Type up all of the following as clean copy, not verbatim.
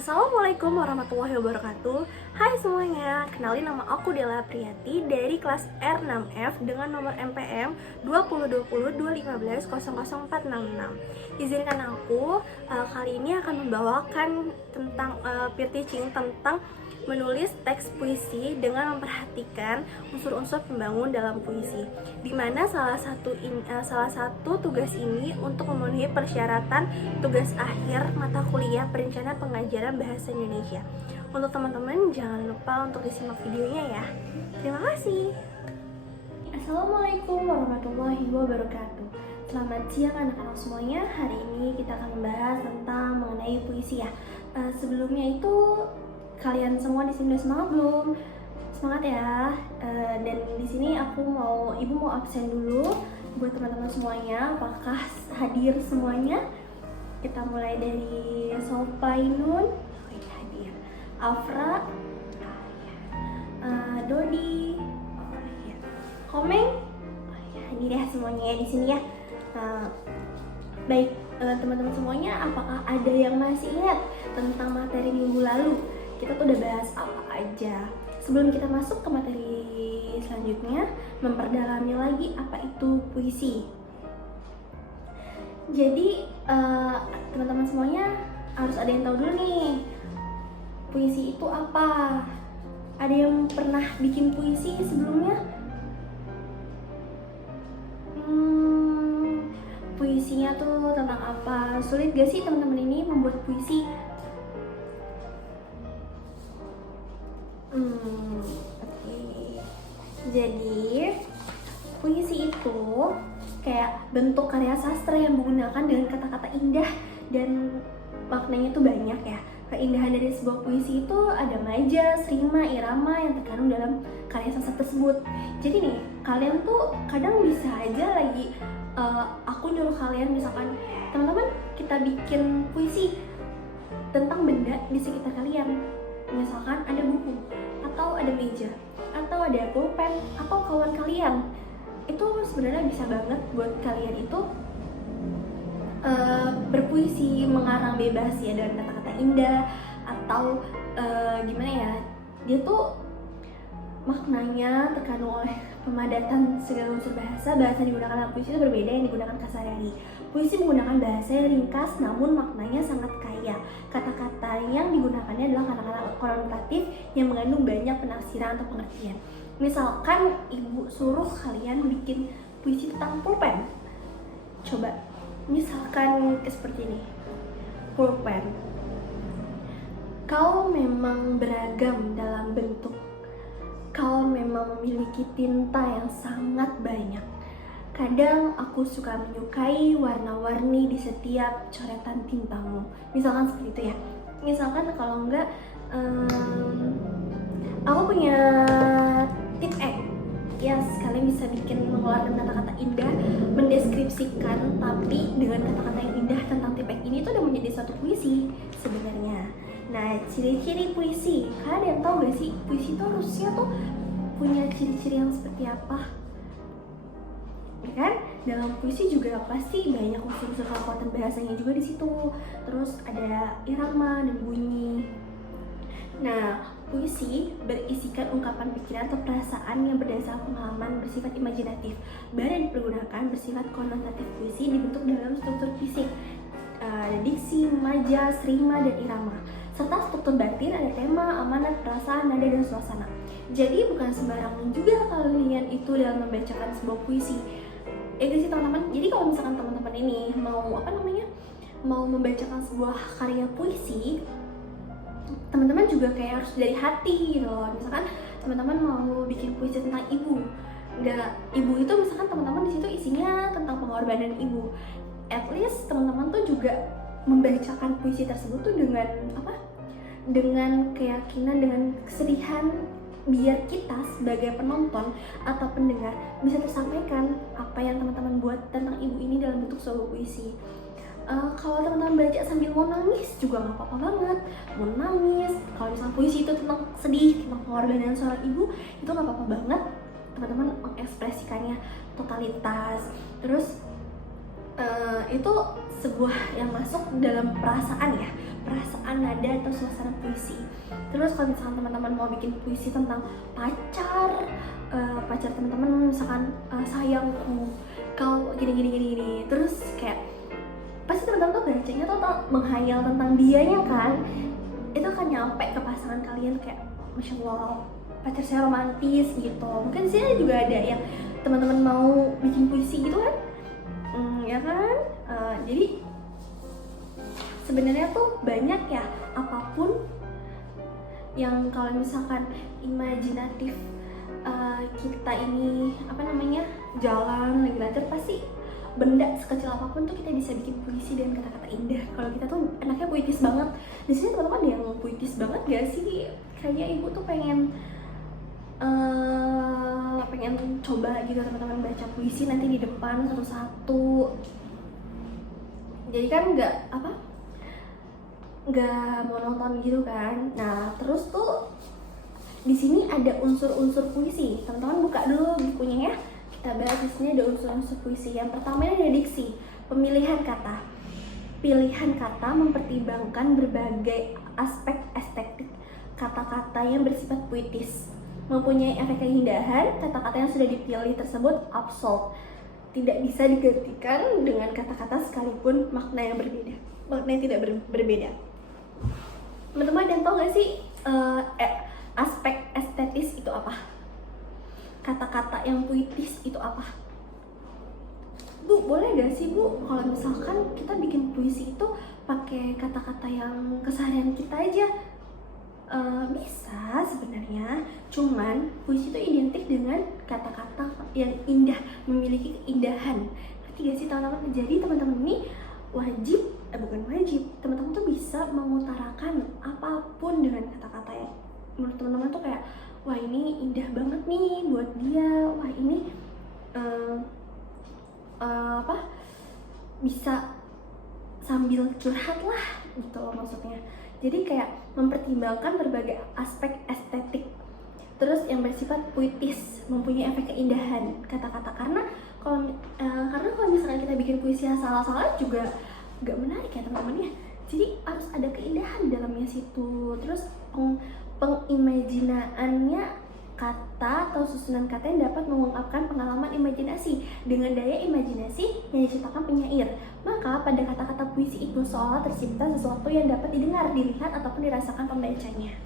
Assalamualaikum warahmatullahi wabarakatuh. Hai semuanya, kenalin nama aku Della Priyati dari kelas R6F dengan nomor MPM 2020-215-00466. Izinkan aku kali ini akan membawakan tentang peer teaching tentang menulis teks puisi dengan memperhatikan unsur-unsur pembangun dalam puisi, di mana salah satu tugas ini untuk memenuhi persyaratan tugas akhir mata kuliah perencanaan pengajaran bahasa Indonesia. Untuk teman-teman jangan lupa untuk disimak videonya ya. Terima kasih. Assalamualaikum warahmatullahi wabarakatuh. Selamat siang anak-anak semuanya. Hari ini kita akan membahas tentang mengenai puisi ya. Sebelumnya itu kalian semua di sini udah semangat belum? Semangat ya. Dan di sini ibu mau absen dulu buat teman-teman semuanya. Apakah hadir semuanya? Kita mulai dari Sopainun, hadir. Afra, Dodi, Komeng, hadir ya semuanya di sini ya. Baik, teman-teman semuanya, apakah ada yang masih ingat tentang materi minggu lalu? Kita tuh udah bahas apa aja. Sebelum kita masuk ke materi selanjutnya, memperdalamnya lagi apa itu puisi. Jadi teman-teman semuanya harus ada yang tahu dulu nih, puisi itu apa? Ada yang pernah bikin puisi sebelumnya? Puisinya tuh tentang apa? Sulit gak sih teman-teman ini membuat puisi? Oke. Jadi puisi itu kayak bentuk karya sastra yang menggunakan dengan kata-kata indah dan maknanya tuh banyak ya. Keindahan dari sebuah puisi itu ada majas, rima, irama yang terkandung dalam karya sastra tersebut. Jadi nih, kalian tuh kadang bisa aja lagi aku nyuruh kalian, misalkan teman-teman kita bikin puisi tentang benda di sekitar kalian. Misalkan ada buku, atau ada meja, atau ada pulpen, atau kawan kalian. Itu sebenarnya bisa banget buat kalian itu berpuisi, mengarang bebas ya dengan kata-kata indah, atau gimana ya, dia tuh maknanya terkandung oleh pemadatan segala unsur bahasa. Bahasa yang digunakan dalam puisi itu berbeda yang digunakan kesehari-hari. Puisi menggunakan bahasa yang ringkas namun maknanya sangat kaya. Kata-kata yang digunakannya adalah kata-kata konotatif yang mengandung banyak penafsiran atau pengertian. Misalkan ibu suruh kalian bikin puisi tentang pulpen. Coba, misalkan seperti ini. Pulpen. Kau memang beragam dalam bentuk. Kau memang memiliki tinta yang sangat banyak. Kadang aku suka menyukai warna-warni di setiap coretan tintamu. Misalkan seperti itu ya. Misalkan kalau enggak, aku punya tip yes, kalian bisa bikin mengeluarkan kata-kata indah, mendeskripsikan tapi dengan kata-kata yang indah tentang tip ini tuh udah menjadi suatu puisi sebenarnya. Nah, ciri-ciri puisi, kalian ada yang tahu gak sih puisi itu harusnya tuh punya ciri-ciri yang seperti apa? Ya kan? Dalam puisi juga pasti banyak unsur-unsur kekuatan bahasanya juga di situ. Terus ada irama dan bunyi. Nah, puisi berisikan ungkapan pikiran atau perasaan yang berdasarkan pengalaman bersifat imajinatif. Bahan yang dipergunakan bersifat konotatif. Puisi dibentuk dalam struktur fisik, diksi, majas, rima, dan irama. Serta struktur batin, ada tema, amanat, perasaan, nada, dan suasana. Jadi bukan sembarangan juga kalian itu dalam membacakan sebuah puisi. Sih teman-teman. Jadi kalau misalkan teman-teman ini mau membacakan sebuah karya puisi, teman-teman juga kayak harus dari hati gitu loh. Misalkan teman-teman mau bikin puisi tentang ibu, ibu itu misalkan teman-teman di situ isinya tentang pengorbanan ibu. At least teman-teman tuh juga membacakan puisi tersebut tuh dengan keyakinan, dengan kesedihan, biar kita sebagai penonton atau pendengar bisa tersampaikan apa yang teman-teman buat tentang ibu ini dalam bentuk sebuah puisi. Kalau teman-teman baca sambil mau nangis juga nggak apa-apa banget. Mau nangis, kalau misalnya puisi itu tentang sedih, tentang pengorbanan seorang ibu, itu nggak apa-apa banget. Teman-teman mengekspresikannya totalitas. Terus itu sebuah yang masuk dalam perasaan ya. perasaan, nada atau suasana puisi. Terus kalau misalkan teman-teman mau bikin puisi tentang pacar, pacar teman-teman misalkan, sayangku kau gini, terus kayak pasti teman-teman tuh bacanya tuh menghayal tentang dianya kan, itu akan nyampe ke pasangan kalian kayak masya Allah pacar saya romantis gitu. Mungkin di sini juga ada yang teman-teman mau bikin puisi gitu kan, ya kan. Jadi sebenarnya tuh banyak ya, apapun yang kalau misalkan imajinatif kita ini jalan lagi belajar, pasti benda sekecil apapun tuh kita bisa bikin puisi dan kata-kata indah. Kalau kita tuh anaknya puitis banget. Di sini teman-teman ada yang puitis banget gak sih? Kayaknya ibu tuh pengen coba gitu teman-teman baca puisi nanti di depan satu-satu. Jadi kan nggak monoton gitu kan. Nah terus tuh di sini ada unsur-unsur puisi. Teman-teman buka dulu bukunya ya. Kita bahas di sini ada unsur-unsur puisi. Yang pertama ini ada diksi, pemilihan kata. Pilihan kata mempertimbangkan berbagai aspek estetik kata-kata yang bersifat puitis, mempunyai efek keindahan. Kata-kata yang sudah dipilih tersebut absolut, tidak bisa digantikan dengan kata-kata sekalipun makna yang berbeda, makna yang tidak berbeda. Teman-teman ada yang tahu gak sih aspek estetis itu apa? Kata-kata yang puitis itu apa? Bu, boleh gak sih Bu kalau misalkan kita bikin puisi itu pakai kata-kata yang keseharian kita aja? Bisa sebenarnya, cuman puisi itu identik dengan kata-kata yang indah, memiliki keindahan. Ngerti gak sih teman-teman? Jadi teman-teman ini bukan wajib, teman-teman tuh bisa mengutarakan apapun dengan kata-kata yang menurut teman-teman tuh kayak wah ini indah banget nih buat dia, wah ini bisa sambil curhat lah gitu loh maksudnya. Jadi kayak mempertimbangkan berbagai aspek estetik, terus yang bersifat puitis, mempunyai efek keindahan kata-kata. Karena kalau misalkan kita bikin puisi yang salah-salah juga gak menarik ya teman-teman ya. Jadi harus ada keindahan di dalamnya situ. Terus pengimajinaannya kata atau susunan kata yang dapat mengungkapkan pengalaman imajinasi dengan daya imajinasi yang diciptakan penyair. Maka pada kata-kata puisi itu seolah tercipta sesuatu yang dapat didengar, dilihat ataupun dirasakan pembacanya.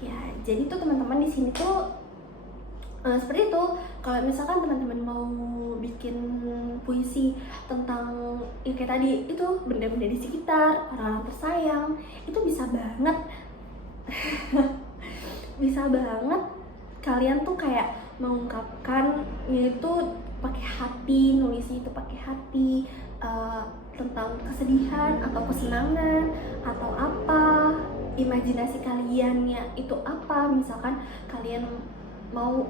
Ya, jadi tuh teman-teman di sini tuh seperti itu. Kalau misalkan teman-teman mau bikin puisi tentang ya kayak tadi itu benda-benda di sekitar, orang-orang tersayang, itu bisa banget bisa banget kalian tuh kayak mengungkapkan itu pakai hati, nulisnya itu pakai hati, tentang kesedihan atau kesenangan atau apa, imajinasi kaliannya itu apa. Misalkan kalian mau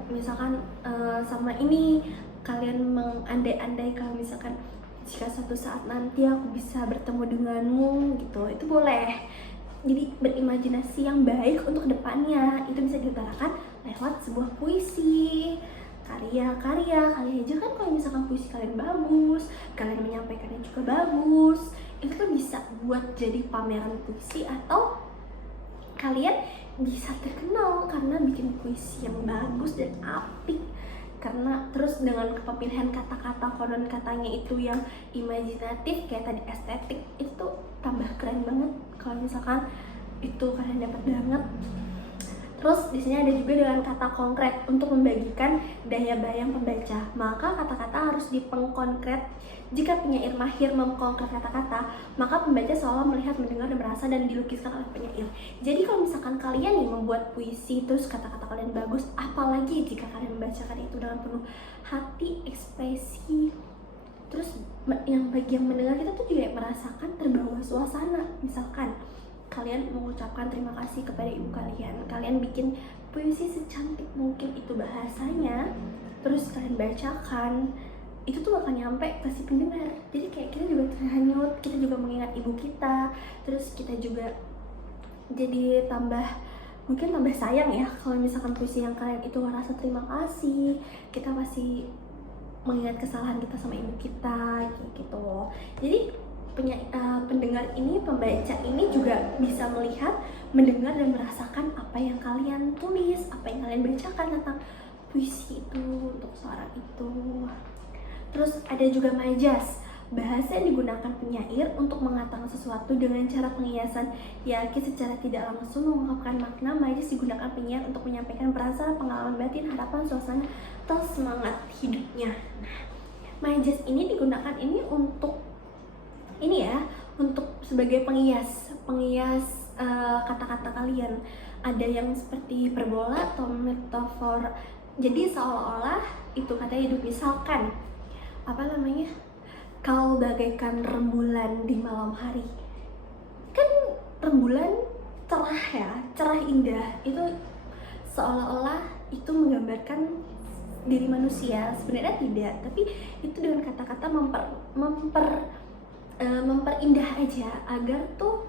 sama ini, kalian mengandai-andai kalau misalkan jika suatu saat nanti aku bisa bertemu denganmu gitu, itu boleh. Jadi berimajinasi yang baik untuk depannya itu bisa diutarakan lewat sebuah puisi, karya aja kan. Kalau misalkan puisi kalian bagus, kalian menyampaikannya juga bagus, itu kan bisa buat jadi pameran puisi, atau kalian bisa terkenal karena bikin puisi yang bagus dan apik. Karena terus dengan pemilihan kata-kata, konon katanya itu yang imajinatif kayak tadi estetik, itu tambah keren banget kalau misalkan itu kalian dapat banget. Terus di sini ada juga dengan kata konkret untuk membagikan daya bayang pembaca. Maka kata-kata harus dipengkonkret. Jika penyair mahir mengkonkret kata-kata, maka pembaca seolah melihat, mendengar, dan merasa dan dilukiskan oleh penyair. Jadi kalau misalkan kalian nih membuat puisi terus kata-kata kalian bagus, apalagi jika kalian membacakan itu dengan penuh hati, ekspresi, terus yang bagi yang mendengar kita tuh juga merasakan terbawa suasana. Misalkan kalian mengucapkan terima kasih kepada ibu kalian bikin puisi secantik mungkin itu bahasanya, terus kalian bacakan, itu tuh bakal nyampe ke si pendengar. Jadi kayak kita juga terhanyut, kita juga mengingat ibu kita, terus kita juga jadi mungkin tambah sayang ya. Kalau misalkan puisi yang kalian itu ngerasa terima kasih, kita pasti mengingat kesalahan kita sama ibu kita kayak gitu. Jadi pendengar ini, pembaca ini juga bisa melihat, mendengar dan merasakan apa yang kalian tulis, apa yang kalian bacakan tentang puisi itu untuk seorang itu. Terus ada juga majaz, bahasa yang digunakan penyair untuk mengatakan sesuatu dengan cara penghiasan, yakin secara tidak langsung mengungkapkan makna. Majaz digunakan penyair untuk menyampaikan perasaan, pengalaman batin, harapan, suasana, atau semangat hidupnya. Majaz ini digunakan ini untuk untuk sebagai penghias kata-kata kalian. Ada yang seperti perbola atau metafor. Jadi seolah-olah itu katanya hidup. Misalkan kau bagaikan rembulan di malam hari. Kan rembulan cerah ya, cerah indah. Itu seolah-olah itu menggambarkan diri manusia. Sebenarnya tidak, tapi itu dengan kata-kata memperindah aja agar tuh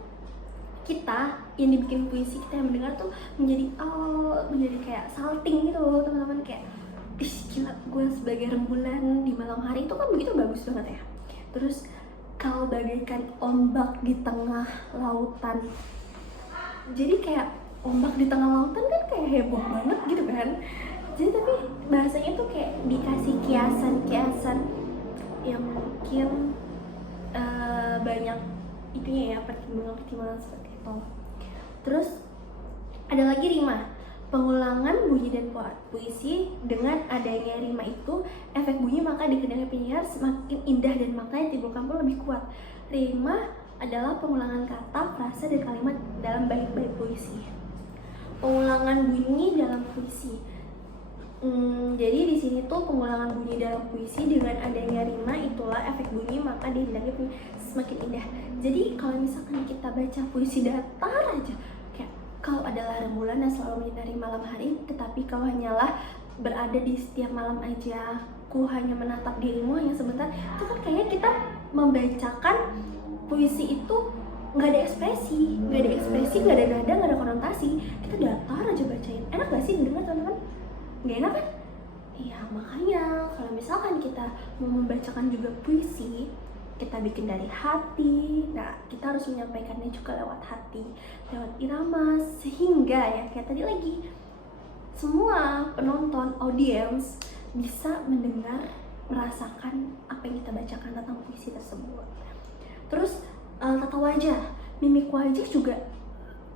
kita yang dibikin puisi, kita yang mendengar tuh menjadi kayak salting gitu loh teman-teman, kayak ih gila, gue sebagai rembulan di malam hari itu kan begitu bagus banget ya. Terus kau bagaikan ombak di tengah lautan. Jadi kayak ombak di tengah lautan kan kayak heboh banget gitu kan. Jadi tapi bahasanya tuh kayak dikasih kiasan-kiasan yang mungkin banyak itunya ya, pertimbangan seperti itu. Terus ada lagi rima, pengulangan bunyi dan puisi. Dengan adanya rima itu, efek bunyi maka dikendangi penyair semakin indah dan maknanya ditimbulkan pun lebih kuat. Rima adalah pengulangan kata, frasa, dan kalimat dalam bait-bait puisi. Pengulangan bunyi dalam puisi. Jadi di sini tuh pengulangan bunyi dalam puisi dengan adanya rima, itulah efek bunyi maka dikendangi semakin indah. Jadi kalau misalkan kita baca puisi datar aja, kayak kau adalah rembulan yang selalu menyinari malam hari, tetapi kau hanyalah berada di setiap malam aja. Ku hanya menatap dirimu hanya sebentar. Itu kan kayaknya kita membacakan puisi itu nggak ada ekspresi, nggak ada nada, nggak ada konotasi. Kita datar aja bacain. Enak gak sih dengar teman-teman? Nggak enak kan? Iya, makanya kalau misalkan kita mau membacakan juga puisi, kita bikin dari hati. Nah, kita harus menyampaikannya juga lewat hati, lewat irama, sehingga ya kayak tadi lagi, semua penonton, audiens bisa mendengar, merasakan apa yang kita bacakan tentang puisi tersebut. Terus tata wajah, mimik wajah juga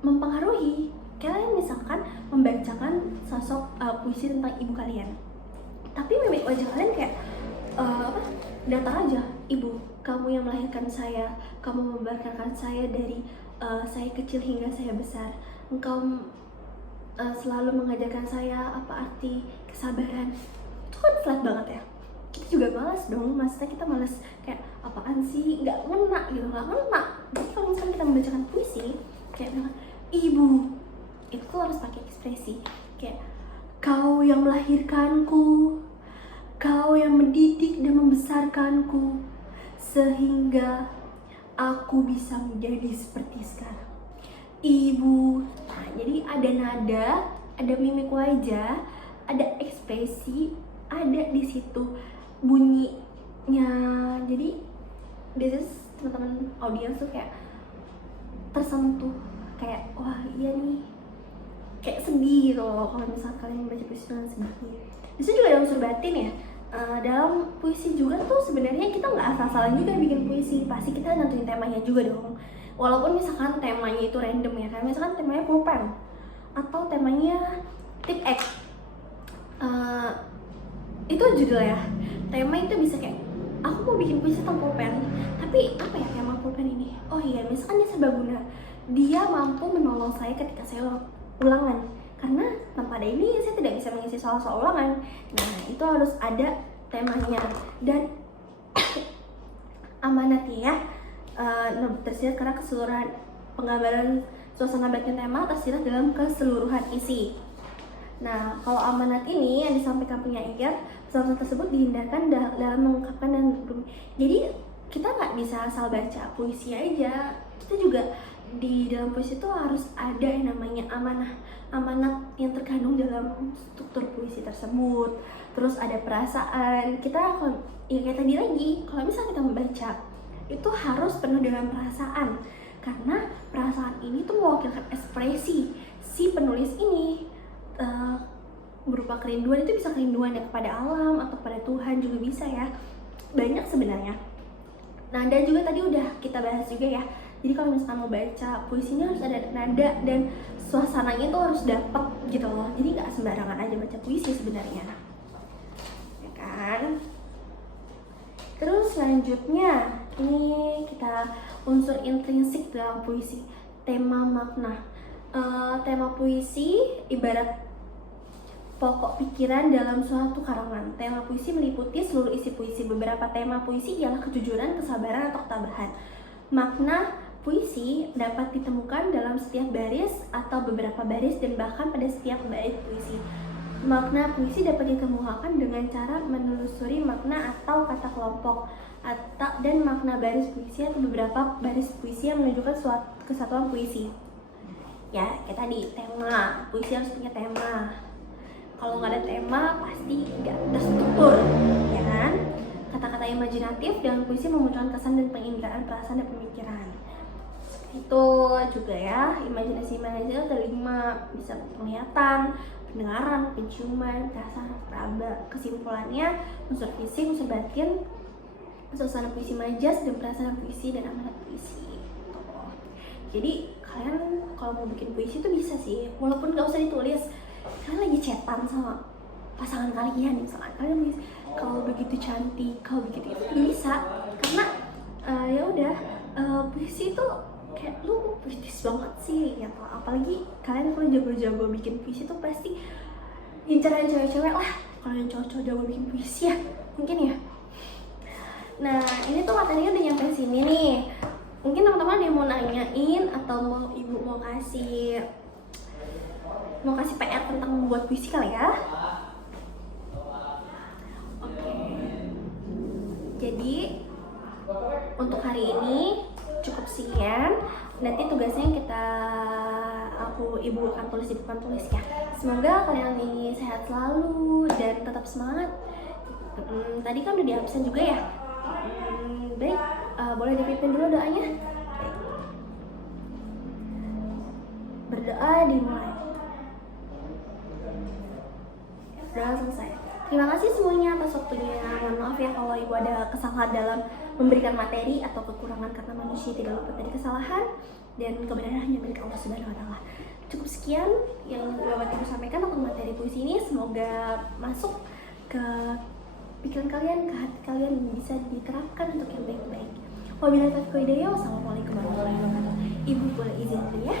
mempengaruhi. Kalian misalkan membacakan sosok puisi tentang ibu kalian, tapi mimik wajah kalian kayak datar aja. Ibu, kamu yang melahirkan saya, kamu membesarkan saya dari saya kecil hingga saya besar. Engkau selalu mengajarkan saya apa arti kesabaran. Itu kan flat banget ya. Kita juga malas dong, maksudnya kita malas kayak apaan sih, nggak ngena gitu, nggak ngena. Jadi kalau misalnya kita membacakan puisi kayak bilang ibu, itu tuh harus pakai ekspresi kayak kau yang melahirkanku, kau yang mendidik dan membesarkanku sehingga aku bisa menjadi seperti sekarang. Ibu. Nah, jadi ada nada, ada mimik wajah, ada ekspresi, ada di situ bunyinya. Jadi this is teman-teman audiens tuh kayak tersentuh, kayak wah iya nih, kayak sedih gitu loh kalau misalnya kalian membaca puisi dengan sedih. Bisa juga ada unsur batin ya. Dalam puisi juga tuh sebenarnya kita nggak asal-asalan juga bikin puisi, pasti kita nentuin temanya juga dong. Walaupun misalkan temanya itu random ya, kan misalkan temanya pulpen atau temanya tip X, itu judulnya. Tema itu bisa kayak aku mau bikin puisi tentang pulpen, tapi apa ya tema pulpen ini? Oh iya, misalkan dia serbaguna, dia mampu menolong saya ketika saya ulangan. Karena tanpa ada ini saya tidak bisa mengisi soal-soal ulangan. Nah, itu harus ada temanya dan amanat ya. Tersirat karena keseluruhan penggambaran suasana batin tema tersirat dalam keseluruhan isi. Nah, kalau amanat ini yang disampaikan penyair, pesan tersebut dihindarkan dalam mengungkapkan dan jadi kita nggak bisa asal baca puisi aja. Kita juga di dalam puisi itu harus ada yang namanya amanat yang terkandung dalam struktur puisi tersebut. Terus ada perasaan kita, ya kayak tadi lagi, kalau misalnya kita membaca itu harus penuh dengan perasaan, karena perasaan ini tuh mewakilkan ekspresi si penulis ini. Berupa kerinduan, itu bisa kerinduan ya kepada alam atau pada Tuhan juga bisa ya, banyak sebenarnya. Nah, dan juga tadi udah kita bahas juga ya, jadi kalau misalkan mau baca puisinya harus ada nada dan suasananya tuh harus dapet gitu loh, jadi nggak sembarangan aja baca puisi sebenarnya, ya kan? Terus selanjutnya ini kita unsur intrinsik dalam puisi, tema makna. Tema puisi ibarat pokok pikiran dalam suatu karangan. Tema puisi meliputi seluruh isi puisi. Beberapa tema puisi ialah kejujuran, kesabaran, atau ketabahan. Makna puisi dapat ditemukan dalam setiap baris atau beberapa baris dan bahkan pada setiap bait puisi. Makna puisi dapat ditemukan dengan cara menelusuri makna atau kata kelompok dan makna baris puisi atau beberapa baris puisi yang menunjukkan suatu kesatuan puisi. Ya, kayak tadi tema puisi harus punya tema. Kalau nggak ada tema pasti nggak terstruktur, ya kan? Kata-kata imajinatif dalam puisi memunculkan kesan dan penginderaan perasaan dan pemikiran. Itu juga ya, imajinasi ada 5, bisa penglihatan, pendengaran, penciuman, rasa, peraba. Kesimpulannya, unsur fisik, unsur batin, suasana puisi majas, dan perasaan puisi dan amanat puisi. Jadi kalian kalau mau bikin puisi itu bisa sih, walaupun nggak usah ditulis. Kalian lagi chatan sama pasangan kalian, misalkan kalian kalau begitu cantik, kalau begitu itu bisa, karena ya udah, puisi itu kayak lu puitis banget sih ya, apalagi kalian kalau jago-jago bikin puisi tuh pasti incaran cewek-cewek lah. Kalau yang cowok-cowok jago bikin puisi ya mungkin ya. Nah, ini tuh materinya udah nyampe sini nih. Mungkin teman-teman ada yang mau nanyain atau ibu mau kasih PR tentang membuat puisi kali ya. Oke. Jadi untuk hari ini cukup sekian. Nanti tugasnya ibu akan tulis ya. Semoga kalian ini sehat selalu dan tetap semangat. Tadi kan udah di absen juga ya. Baik, boleh dipimpin dulu doanya. Berdoa dimulai. Udah selesai. Terima kasih semuanya atas waktunya. Mohon maaf ya kalau ibu ada kesalahan dalam memberikan materi atau kekurangan, karena manusia tidak luput dari kesalahan dan kebenaran hanya milik Allah Subhanahu wa Ta'ala. Cukup sekian yang dapat ibu sampaikan tentang materi puisi ini. Semoga masuk ke pikiran kalian, ke hati kalian, dan bisa diterapkan untuk yang baik-baik. Wabillahi taufiq wal hidayah. Wassalamualaikum warahmatullahi wabarakatuh. Ibu boleh izin dulu ya.